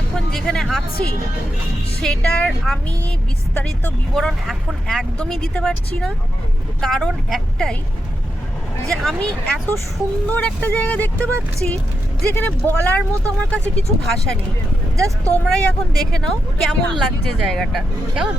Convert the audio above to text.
এখন যেখানে আছি সেটার আমি বিস্তারিত বিবরণ এখন একদমই দিতে পারছি না, কারণ একটাই যে আমি এত সুন্দর একটা জায়গা দেখতে পাচ্ছি যেখানে বলার মতো আমার কাছে কিছু ভাষা নেই। জাস্ট তোমরাই এখন দেখে নাও কেমন লাগছে জায়গাটা। কেমন